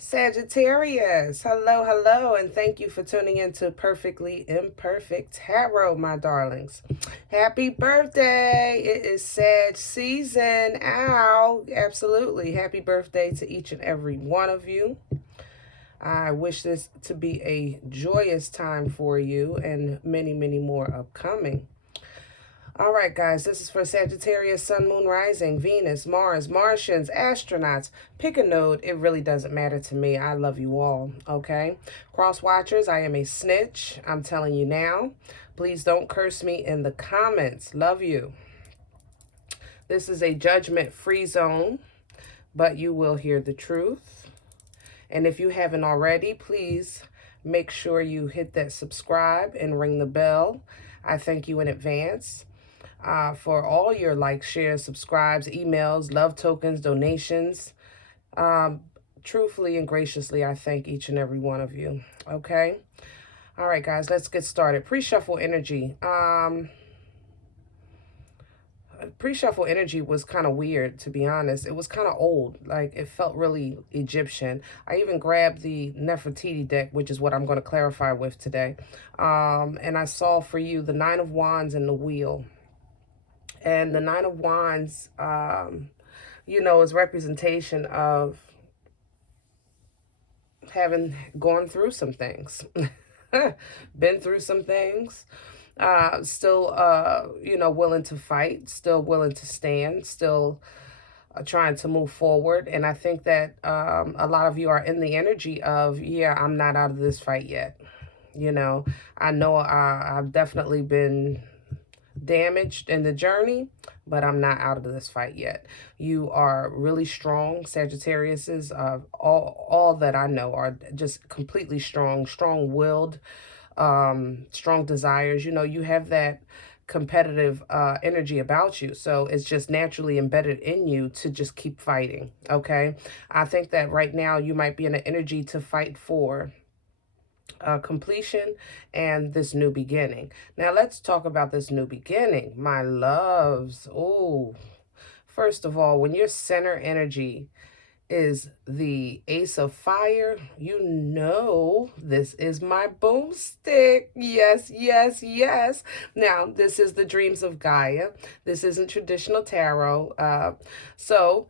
Sagittarius, hello, hello, and thank you for tuning in to Perfectly Imperfect Tarot, my darlings. Happy birthday! It is Sag season. Ow! Absolutely. Happy birthday to each and every one of you. I wish this to be a joyous time for you and many, many more upcoming. All right, guys, this is for Sagittarius, Sun, Moon, Rising, Venus, Mars, Martians, astronauts. Pick a node. It really doesn't matter to me. I love you all, okay? Cross watchers, I am a snitch. I'm telling you now. Please don't curse me in the comments. Love you. This is a judgment-free zone, but you will hear the truth. And if you haven't already, please make sure you hit that subscribe and ring the bell. I thank you in advance. For all your likes, shares, subscribes, emails, love tokens, donations. Truthfully and graciously, I thank each and every one of you. Okay? All right, guys, let's get started. Pre-shuffle energy. Pre-shuffle energy was kind of weird, to be honest. It was kind of old. Like, it felt really Egyptian. I even grabbed the Nefertiti deck, which is what I'm going to clarify with today. And I saw for you the Nine of Wands and the Wheel. And the Nine of Wands, you know, is representation of having gone through some things, been through some things, still, you know, willing to fight, still willing to stand, still trying to move forward. And I think that a lot of you are in the energy of, yeah, I'm not out of this fight yet. You know, I know I've definitely been damaged in the journey, but I'm not out of this fight yet. You are really strong. Sagittariuses, all that I know are just completely strong, strong-willed, strong desires. You know, you have that competitive energy about you, so it's just naturally embedded in you to just keep fighting. Okay, I think that right now you might be in an energy to fight for completion and this new beginning. Now let's talk about this new beginning, my loves. Oh, first of all, when your center energy is the Ace of Fire, you know this is my boomstick. Yes, yes, yes. Now, this is the Dreams of Gaia. This isn't traditional tarot. So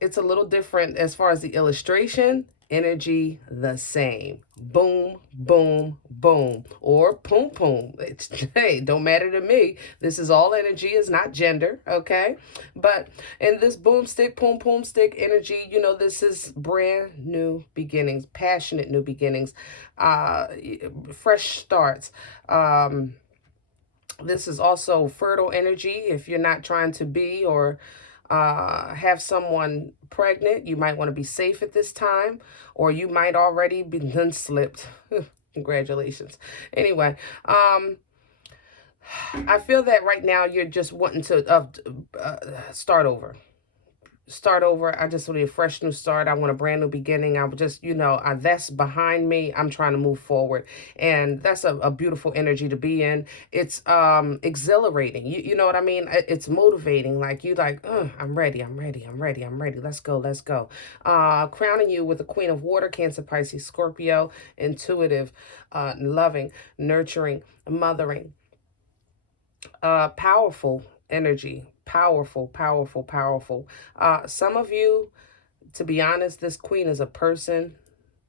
it's a little different as far as the illustration. Energy the same. Boom, boom, boom. Or boom, boom. It's, hey, don't matter to me. This is all energy. It's not gender, okay? But in this boomstick, boom, boom stick energy, you know, this is brand new beginnings, passionate new beginnings, fresh starts. This is also fertile energy. If you're not trying to be or have someone pregnant, you might want to be safe at this time, or you might already be done slipped. Congratulations. Anyway, I feel that right now you're just wanting to start over. I just want a fresh new start. I want a brand new beginning. I would just, you know, that's behind me. I'm trying to move forward. And that's a beautiful energy to be in. It's exhilarating. You know what I mean? It's motivating. Like, you like, I'm ready. Let's go. Crowning you with the Queen of Water, Cancer, Pisces, Scorpio, intuitive, loving, nurturing, mothering, powerful energy. Powerful. Some of you, to be honest, this queen is a person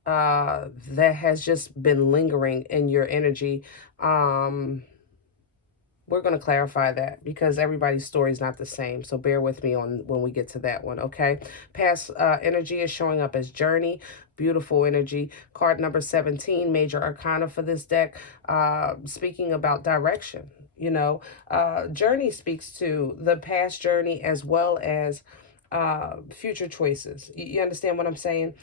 that has just been lingering in your energy. We're going to clarify that because everybody's story is not the same. So bear with me on when we get to that one, okay? Past energy is showing up as journey. Beautiful energy. Card number 17, major arcana for this deck, speaking about direction. You know, journey speaks to the past journey as well as future choices. You understand what I'm saying?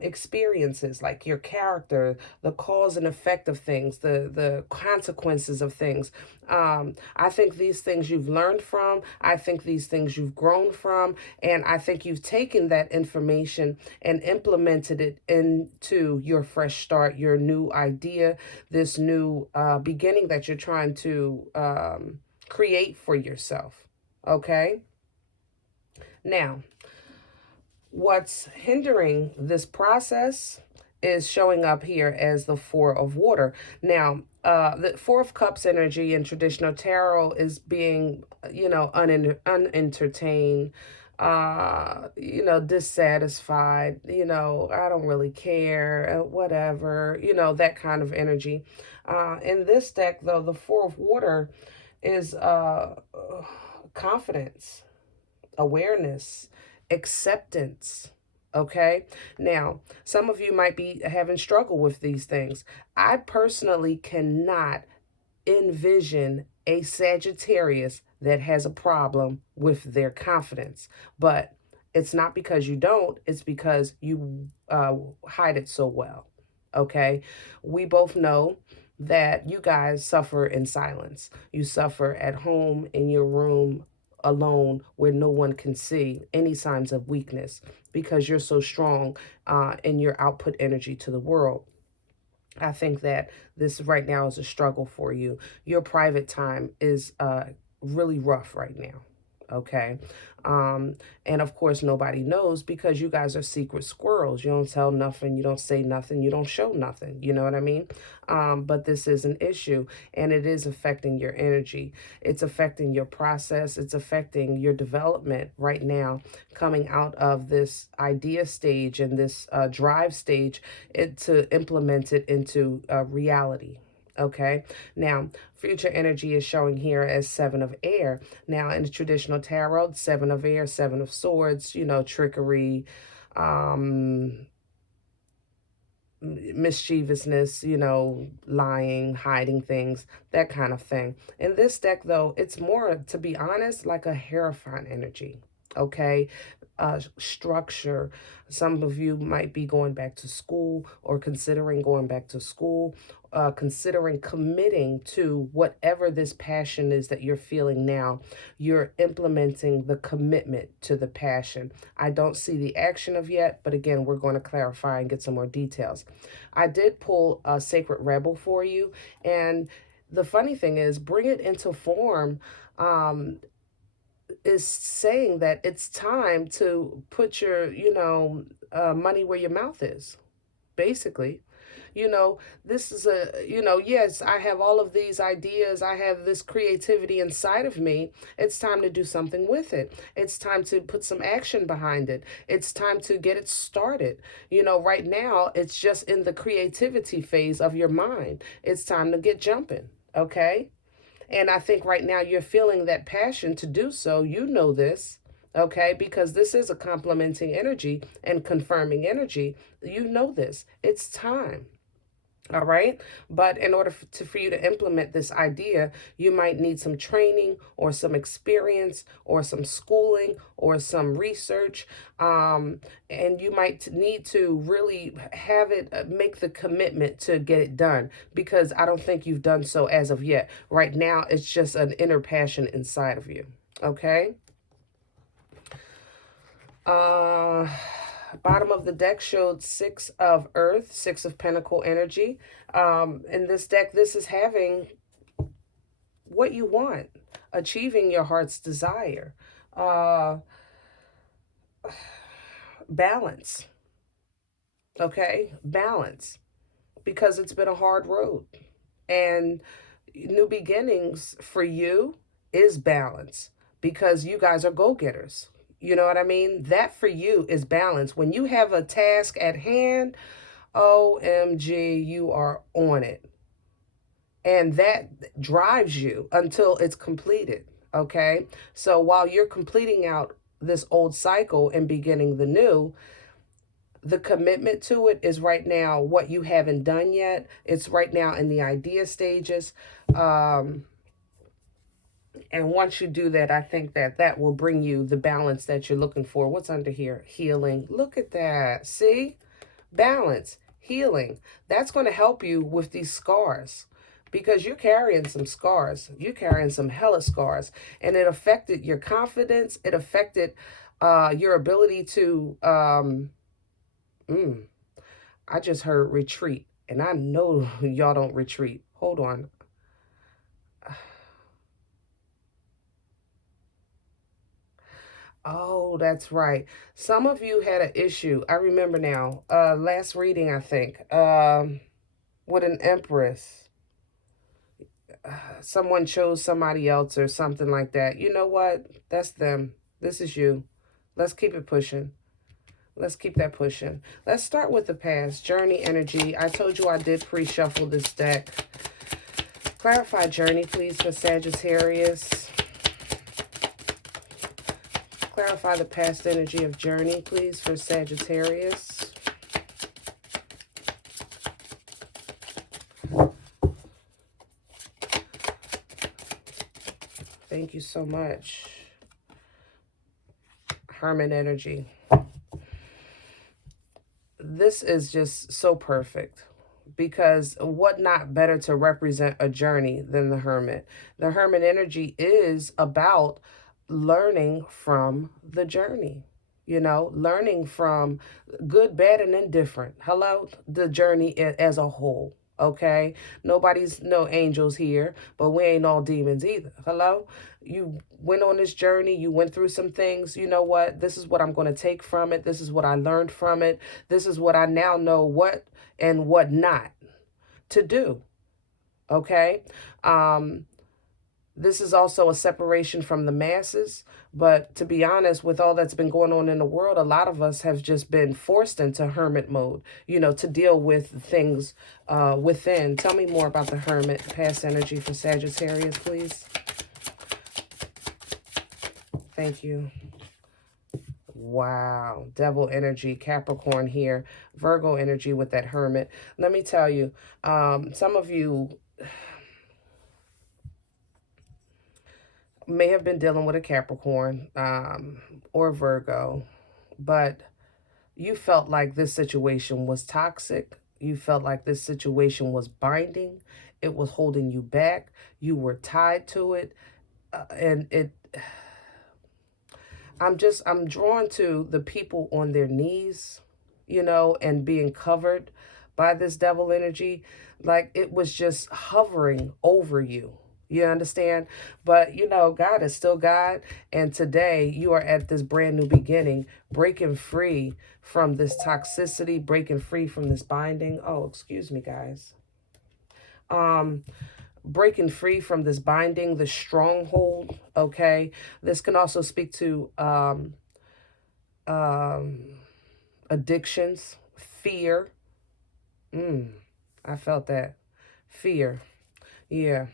Experiences like your character, the cause and effect of things, the consequences of things. I think these things you've learned from. I think these things you've grown from. And I think you've taken that information and implemented it into your fresh start, your new idea, this new beginning that you're trying to create for yourself. Okay? Now, What's hindering this process is showing up here as the Four of Water. Now, the Four of Cups energy in traditional tarot is being, unentertained, dissatisfied, I don't really care, whatever, that kind of energy. In this deck, though, the Four of Water is confidence, awareness, acceptance. Okay. Now, some of you might be having struggle with these things. I personally cannot envision a Sagittarius that has a problem with their confidence. But it's not because you don't, it's because you hide it so well. Okay. We both know that you guys suffer in silence. You suffer at home in your room alone where no one can see any signs of weakness because you're so strong in your output energy to the world. I think that this right now is a struggle for you. Your private time is really rough right now. Okay. And of course, nobody knows because you guys are secret squirrels. You don't tell nothing. You don't say nothing. You don't show nothing. You know what I mean? But this is an issue and it is affecting your energy. It's affecting your process. It's affecting your development right now, coming out of this idea stage and this drive stage to implement it into reality. Okay. Now, future energy is showing here as Seven of Air. Now, in the traditional tarot, Seven of Air, Seven of Swords, trickery, mischievousness, lying, hiding things, that kind of thing. In this deck, though, it's more, to be honest, like a Hierophant energy. Okay. Structure. Some of you might be going back to school or considering going back to school, considering committing to whatever this passion is that you're feeling now. You're implementing the commitment to the passion. I don't see the action of yet, but again, we're going to clarify and get some more details. I did pull a Sacred Rebel for you, and the funny thing is, bring it into form is saying that it's time to put your, money where your mouth is, basically. This is yes, I have all of these ideas. I have this creativity inside of me. It's time to do something with it. It's time to put some action behind it. It's time to get it started. Right now, it's just in the creativity phase of your mind. It's time to get jumping. Okay. And I think right now you're feeling that passion to do so. You know this, okay? Because this is a complementing energy and confirming energy. You know this. It's time. All right. But in order for you to implement this idea, you might need some training or some experience or some schooling or some research. And you might need to really have it, make the commitment to get it done, because I don't think you've done so as of yet. Right now, it's just an inner passion inside of you. Okay. Bottom of the deck showed Six of Earth, Six of Pentacle energy. In this deck, this is having what you want, achieving your heart's desire, balance. Okay, balance, because it's been a hard road, and new beginnings for you is balance, because you guys are go-getters. You know what I mean? That for you is balance. When you have a task at hand, OMG, you are on it. And that drives you until it's completed. Okay? So while you're completing out this old cycle and beginning the new, the commitment to it is right now what you haven't done yet. It's right now in the idea stages. And once you do that, I think that will bring you the balance that you're looking for. What's under here? Healing. Look at that. See? Balance. Healing. That's going to help you with these scars, because you're carrying some scars. You're carrying some hella scars. And it affected your confidence. It affected your ability to... I just heard retreat. And I know y'all don't retreat. Hold on. Oh, that's right. Some of you had an issue. I remember now. Last reading, I think. With an Empress. Someone chose somebody else or something like that. You know what? That's them. This is you. Let's keep it pushing. Let's keep that pushing. Let's start with the past. Journey energy. I told you I did pre-shuffle this deck. Clarify journey, please, for Sagittarius. Clarify the past energy of journey, please, for Sagittarius. Thank you so much. Hermit energy. This is just so perfect, because what not better to represent a journey than the Hermit? The Hermit energy is about learning from the journey, you know, learning from good, bad, and indifferent. Hello, the journey as a whole. Okay, nobody's no angels here, but we ain't all demons either. Hello, you went on this journey, you went through some things. You know what? This is what I'm going to take from it. This is what I learned from it. This is what I now know what and what not to do. Okay. This is also a separation from the masses. But to be honest, with all that's been going on in the world, a lot of us have just been forced into hermit mode, you know, to deal with things within. Tell me more about the Hermit, past energy for Sagittarius, please. Thank you. Wow. Devil energy, Capricorn here, Virgo energy with that Hermit. Let me tell you, some of you may have been dealing with a Capricorn or Virgo, but you felt like this situation was toxic. You felt like this situation was binding. It was holding you back. You were tied to it. I'm drawn to the people on their knees, you know, and being covered by this devil energy. Like it was just hovering over you. You understand? But, you know, God is still God. And today you are at this brand new beginning, breaking free from this toxicity, breaking free from this binding. Oh, excuse me, guys. Breaking free from this binding, the stronghold. Okay. This can also speak to addictions, fear. I felt that. Fear. Yeah.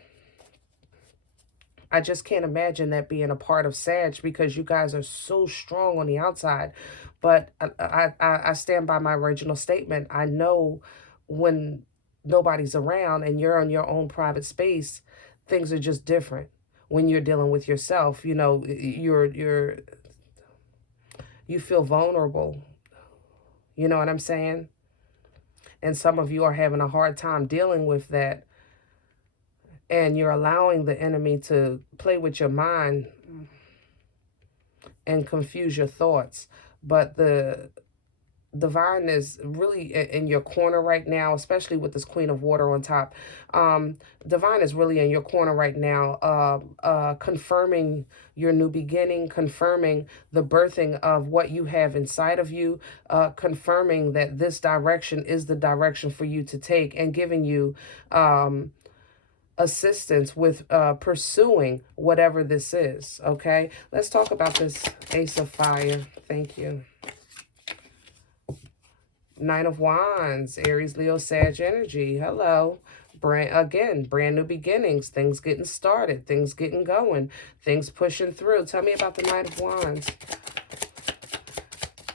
I just can't imagine that being a part of Sag, because you guys are so strong on the outside. But I stand by my original statement. I know when nobody's around and you're on your own private space, things are just different. When you're dealing with yourself, you know, you feel vulnerable. You know what I'm saying? And some of you are having a hard time dealing with that. And you're allowing the enemy to play with your mind and confuse your thoughts. But the divine is really in your corner right now, especially with this Queen of Water on top. Divine is really in your corner right now, confirming your new beginning, confirming the birthing of what you have inside of you, confirming that this direction is the direction for you to take, and giving you assistance with pursuing whatever this is. Okay, let's talk about this Ace of Fire. Thank you. Nine of Wands, Aries, Leo, Sag energy. Hello. Brand new beginnings, things getting started, things getting going, things pushing through. Tell me about the Knight of Wands.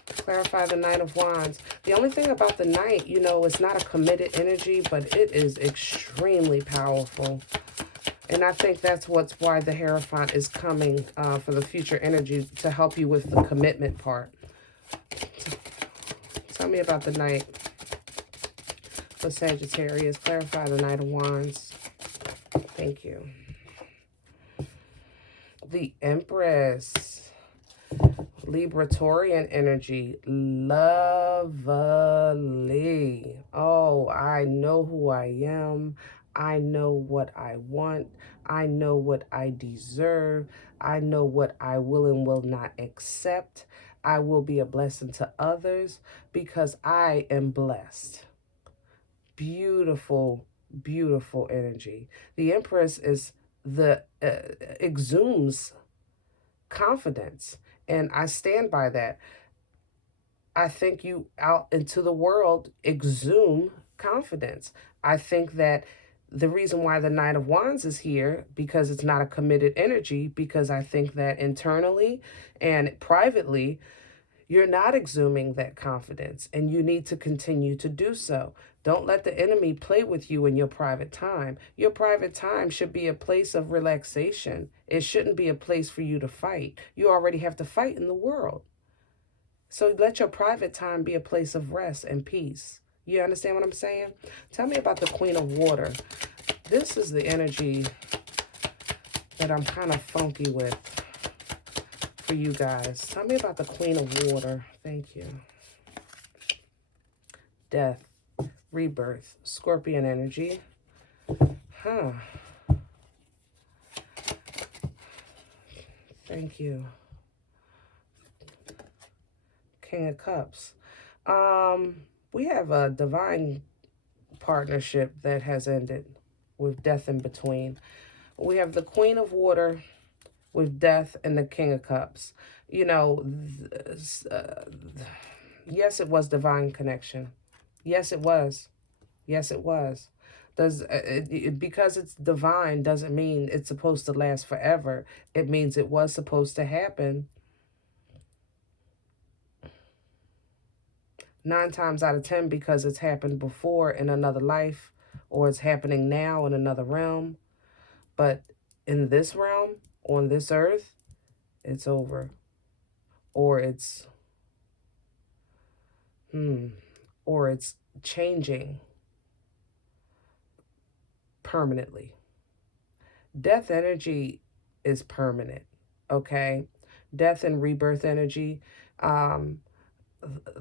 Clarify the Knight of Wands. The only thing about the Knight, you know, it's not a committed energy, but it is extremely powerful. And I think that's why the Hierophant is coming for the future energy, to help you with the commitment part. Tell me about the Knight for Sagittarius. Clarify the Knight of Wands. Thank you. The Empress. Libra-Taurian energy. Lovely. Oh, I know who I am. I know what I want. I know what I deserve. I know what I will and will not accept. I will be a blessing to others because I am blessed. Beautiful, beautiful energy. The Empress is the exudes confidence, and I stand by that. I think you out into the world exude confidence. I think that the reason why the Knight of Wands is here, because it's not a committed energy, because I think that internally and privately, you're not exhuming that confidence, and you need to continue to do so. Don't let the enemy play with you in your private time. Your private time should be a place of relaxation. It shouldn't be a place for you to fight. You already have to fight in the world. So let your private time be a place of rest and peace. You understand what I'm saying? Tell me about the Queen of Water. This is the energy that I'm kind of funky with for you guys. Tell me about the Queen of Water. Thank you. Death, rebirth, Scorpion energy. Huh. Thank you. King of Cups. We have a divine partnership that has ended with death in between. We have the Queen of Water with death and the King of Cups. You know, yes, it was divine connection. Yes, it was. Yes, it was. Because it's divine doesn't mean it's supposed to last forever. It means it was supposed to happen. 9 times out of 10 because it's happened before in another life, or it's happening now in another realm. But in this realm, on this earth, it's over. Or it's changing permanently. Death energy is permanent, okay? Death and rebirth energy.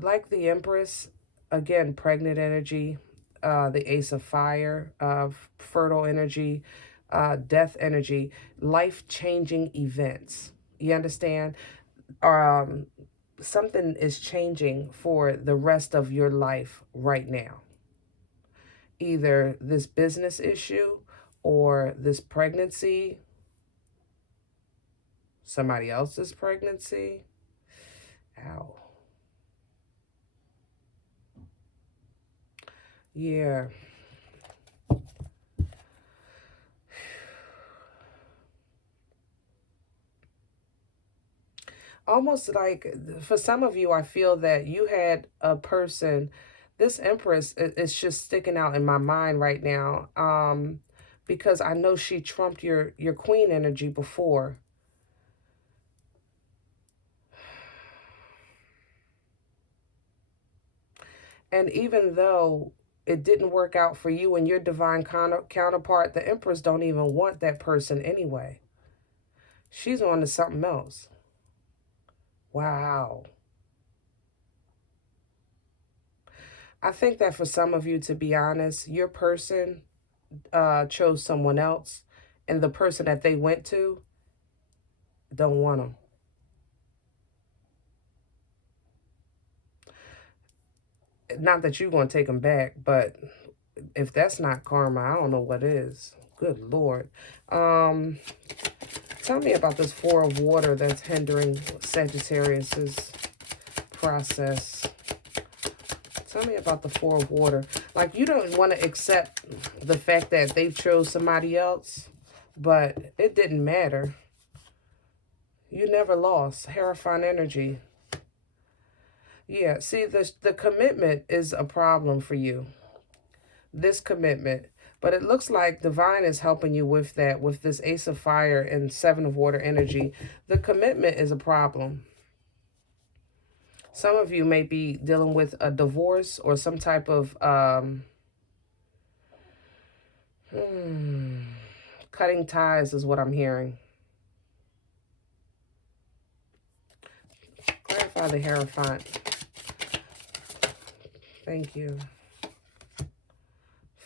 Like the Empress, again, pregnant energy, the Ace of Fire, fertile energy, death energy, life-changing events. You understand? Something is changing for the rest of your life right now. Either this business issue or this pregnancy, somebody else's pregnancy. Ow. Yeah. Almost like, for some of you, I feel that you had a person, this Empress is just sticking out in my mind right now, because I know she trumped your Queen energy before. And even though it didn't work out for you and your divine counterpart, the Empress don't even want that person anyway. She's on to something else. Wow. I think that for some of you, to be honest, your person chose someone else, and the person that they went to don't want them. Not that you're going to take them back, but if that's not karma, I don't know what is. Good Lord. Tell me about this Four of Water that's hindering Sagittarius's process. Tell me about the Four of Water. Like, you don't want to accept the fact that they've chose somebody else, but it didn't matter. You never lost. Hierophant energy. Yeah, see, the commitment is a problem for you. This commitment. But it looks like Divine is helping you with that, with this Ace of Fire and Seven of Water energy. The commitment is a problem. Some of you may be dealing with a divorce or some type of cutting ties is what I'm hearing. Clarify the Hierophant. Thank you.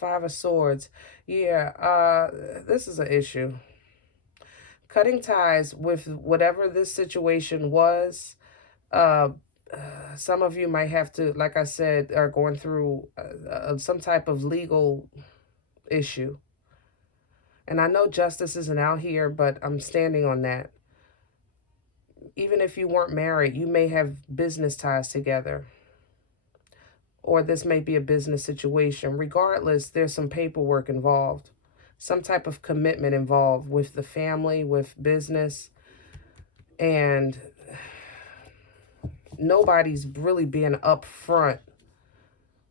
Five of Swords. Yeah, this is an issue. Cutting ties with whatever this situation was. Some of you might have to, like I said, are going through some type of legal issue. And I know justice isn't out here, but I'm standing on that. Even if you weren't married, you may have business ties together. Or this may be a business situation. Regardless, there's some paperwork involved. Some type of commitment involved with the family, with business. And nobody's really being upfront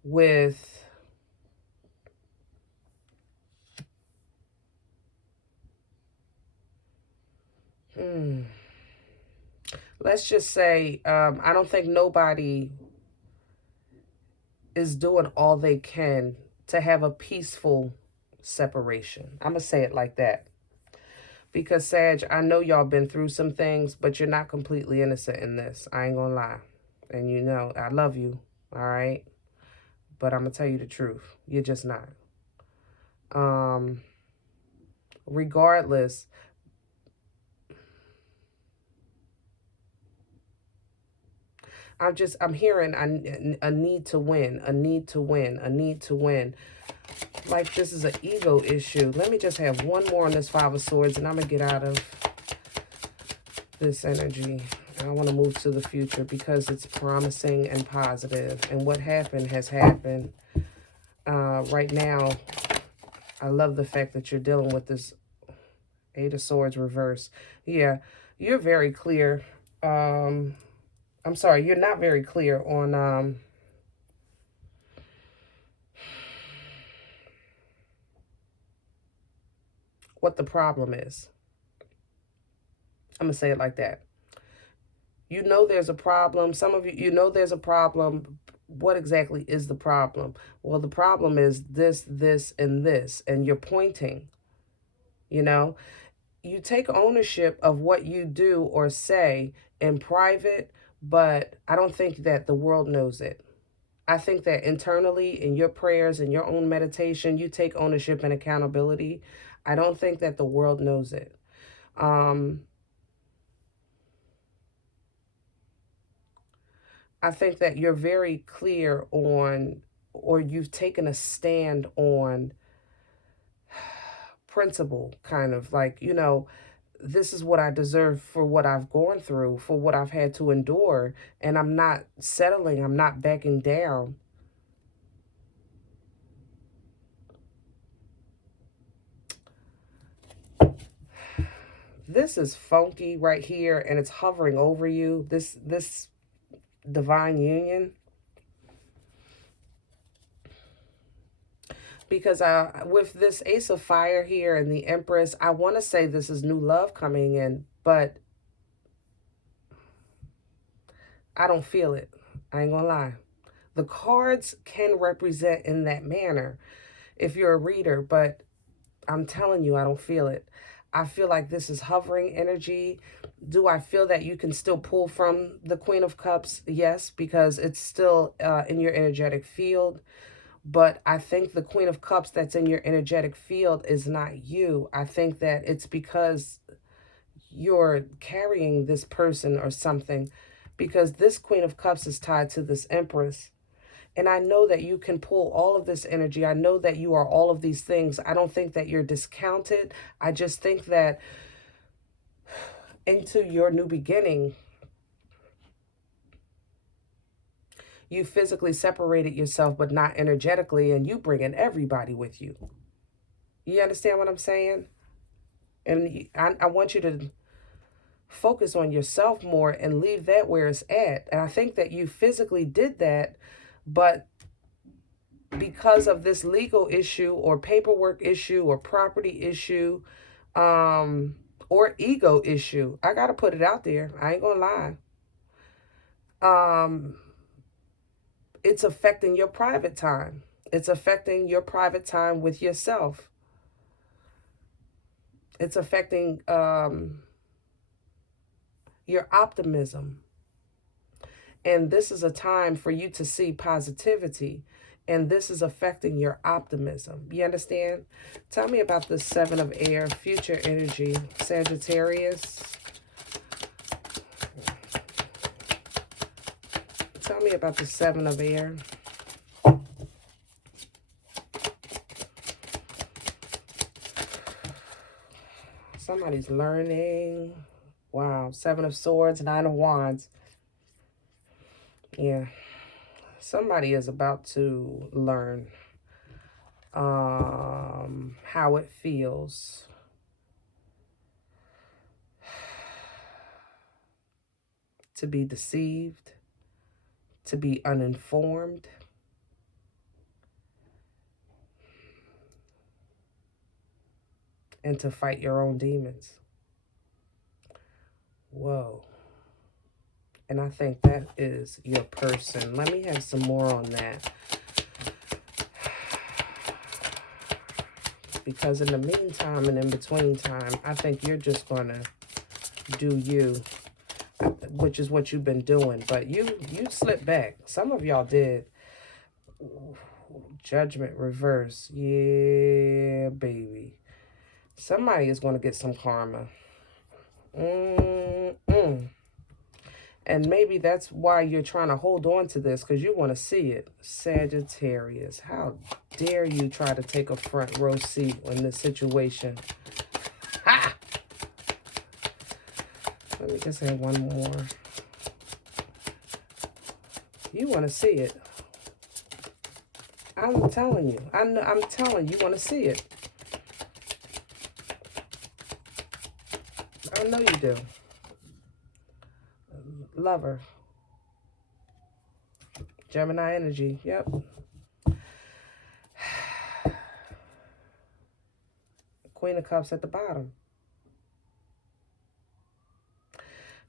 with let's just say, I don't think nobody is doing all they can to have a peaceful separation. I'm going to say it like that. Because, Sag, I know y'all been through some things, but you're not completely innocent in this. I ain't going to lie. And you know, I love you, all right? But I'm going to tell you the truth. You're just not. Regardless, I'm hearing a need to win, a need to win, a need to win. Like this is an ego issue. Let me just have one more on this Five of Swords, and I'm going to get out of this energy. I want to move to the future because it's promising and positive. And what happened has happened. Right now, I love the fact that you're dealing with this Eight of Swords reverse. Yeah, you're very clear. I'm sorry, you're not very clear on what the problem is. I'm going to say it like that. You know there's a problem. Some of you, you know there's a problem. What exactly is the problem? Well, the problem is this, this, and this. And you're pointing, you know. You take ownership of what you do or say in private, but I don't think that the world knows it. I think that internally in your prayers and your own meditation, you take ownership and accountability. I don't think that the world knows it. I think that you're very clear on, or you've taken a stand on principle, kind of like, you know, this is what I deserve for what I've gone through, for what I've had to endure, and I'm not settling, I'm not backing down. This is funky right here, and it's hovering over you, this divine union. Because with this Ace of Fire here and the Empress, I want to say this is new love coming in, but I don't feel it. I ain't gonna lie. The cards can represent in that manner if you're a reader, but I'm telling you, I don't feel it. I feel like this is hovering energy. Do I feel that you can still pull from the Queen of Cups? Yes, because it's still in your energetic field. But I think the Queen of Cups that's in your energetic field is not you. I think that it's because you're carrying this person or something. Because this Queen of Cups is tied to this Empress. And I know that you can pull all of this energy. I know that you are all of these things. I don't think that you're discounted. I just think that into your new beginning, you physically separated yourself, but not energetically, and you bring in everybody with you. You understand what I'm saying? And I want you to focus on yourself more and leave that where it's at. And I think that you physically did that, but because of this legal issue or paperwork issue or property issue or ego issue, I got to put it out there. I ain't gonna lie. It's affecting your private time. It's affecting your private time with yourself. It's affecting your optimism. And this is a time for you to see positivity. And this is affecting your optimism. You understand? Tell me about the Seven of Air, future energy, Sagittarius. Tell me about the Seven of Air. Somebody's learning. Wow. Seven of Swords, Nine of Wands. Yeah. Somebody is about to learn how it feels to be deceived, to be uninformed, and to fight your own demons. Whoa. And I think that is your person. Let me have some more on that. Because in the meantime and in between time, I think you're just going to do you, which is what you've been doing. But you slipped back. Some of y'all did. Judgment reverse. Yeah, baby. Somebody is going to get some karma. And maybe that's why you're trying to hold on to this, because you want to see it. Sagittarius, how dare you try to take a front row seat in this situation? Ha! Let me just say one more. You want to see it. I'm telling you. I'm telling you, you want to see it. I know you do. Lover. Gemini energy. Yep. Queen of Cups at the bottom.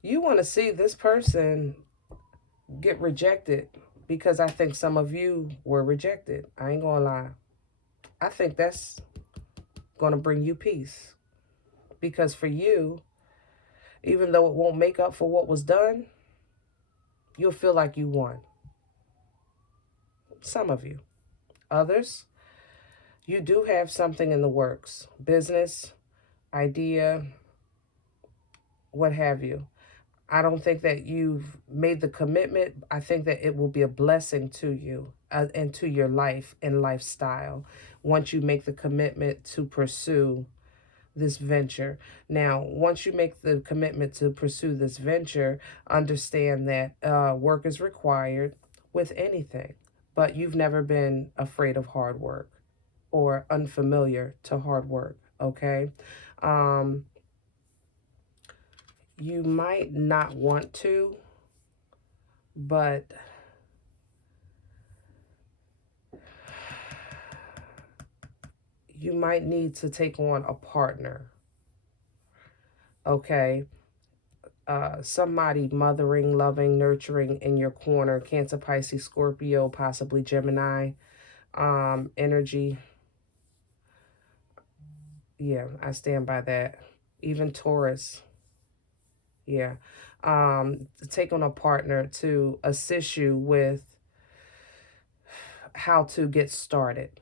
You want to see this person get rejected, because I think some of you were rejected. I ain't gonna lie. I think that's gonna bring you peace. Because for you, even though it won't make up for what was done, you'll feel like you won. Some of you. Others, you do have something in the works. Business, idea, what have you. I don't think that you've made the commitment. I think that it will be a blessing to you and to your life and lifestyle once you make the commitment to pursue this venture. Now, once you make the commitment to pursue this venture, understand that work is required with anything, but you've never been afraid of hard work or unfamiliar to hard work, okay? You might not want to, but you might need to take on a partner, okay? Somebody mothering, loving, nurturing in your corner. Cancer, Pisces, Scorpio, possibly Gemini energy. Yeah, I stand by that. Even Taurus. Yeah. Take on a partner to assist you with how to get started.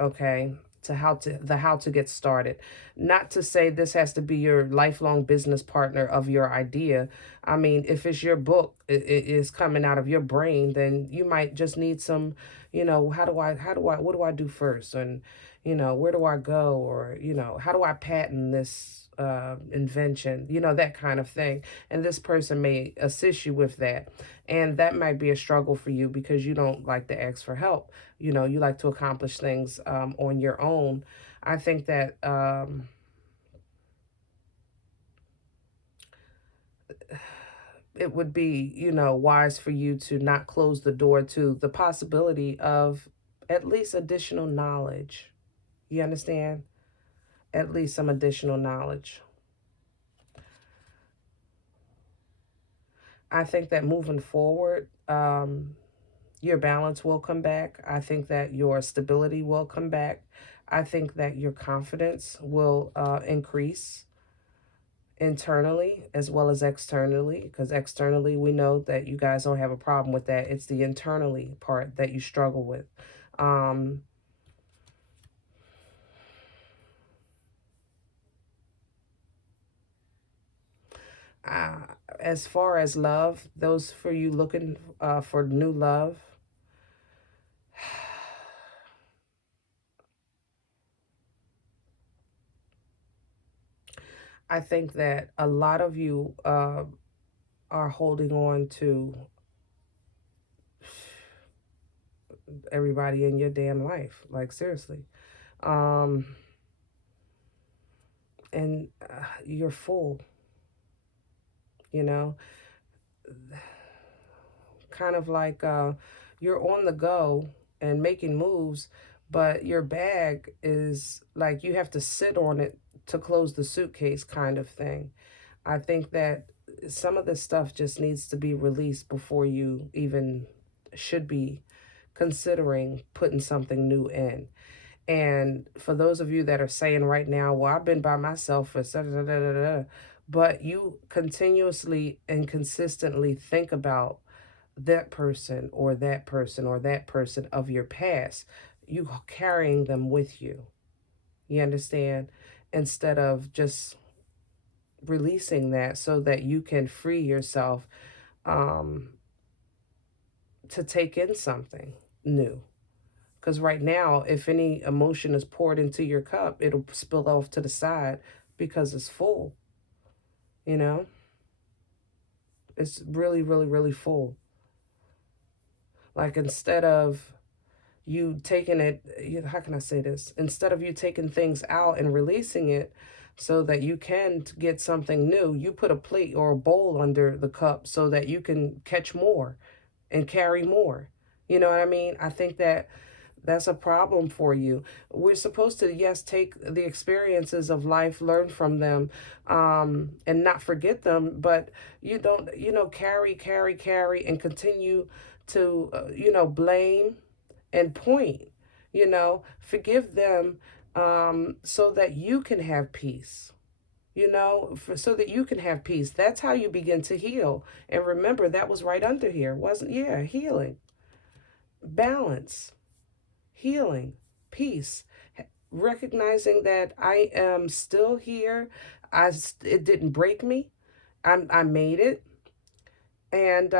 Okay. How to get started. Not to say this has to be your lifelong business partner of your idea. I mean, if it's your book, it is coming out of your brain, then you might just need some, what do I do first? And, where do I go? Or, how do I patent this invention? That kind of thing. And this person may assist you with that. And that might be a struggle for you because you don't like to ask for help. You like to accomplish things on your own. I think that it would be, wise for you to not close the door to the possibility of at least additional knowledge. You understand? At least some additional knowledge. I think that moving forward, your balance will come back. I think that your stability will come back. I think that your confidence will increase internally as well as externally, because externally we know that you guys don't have a problem with that. It's the internally part that you struggle with. As far as love, those for you looking for new love, I think that a lot of you are holding on to everybody in your damn life. Like, seriously. And you're full, you know, kind of like you're on the go and making moves, but your bag is like you have to sit on it to close the suitcase kind of thing. I think that some of this stuff just needs to be released before you even should be considering putting something new in. And for those of you that are saying right now, well, I've been by myself for da, da, da, da, da, but you continuously and consistently think about that person or that person or that person of your past, you carrying them with you. You understand? Instead of just releasing that so that you can free yourself to take in something new. Because right now, if any emotion is poured into your cup, it'll spill off to the side because it's full. You know? It's really, really, really full. Like, instead of you taking it, how can I say this? Instead of you taking things out and releasing it so that you can get something new, you put a plate or a bowl under the cup so that you can catch more and carry more. You know what I mean? I think that that's a problem for you. We're supposed to, yes, take the experiences of life, learn from them, and not forget them, but you don't, carry, and continue to, blame and point, forgive them so that you can have peace. So that you can have peace. That's how you begin to heal. And remember, that was right under here, wasn't? Yeah, healing, balance, healing, peace, recognizing that I am still here. It didn't break me. I made it. And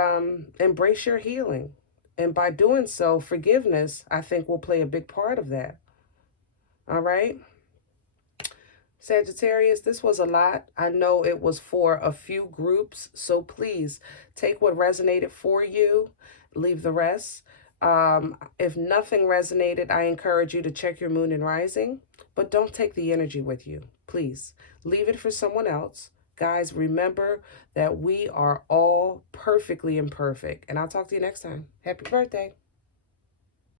embrace your healing. And by doing so, forgiveness, I think, will play a big part of that. All right? Sagittarius, this was a lot. I know it was for a few groups, so please take what resonated for you, leave the rest. If nothing resonated, I encourage you to check your moon and rising, but don't take the energy with you. Please leave it for someone else. Guys, remember that we are all perfectly imperfect, and I'll talk to you next time. Happy birthday.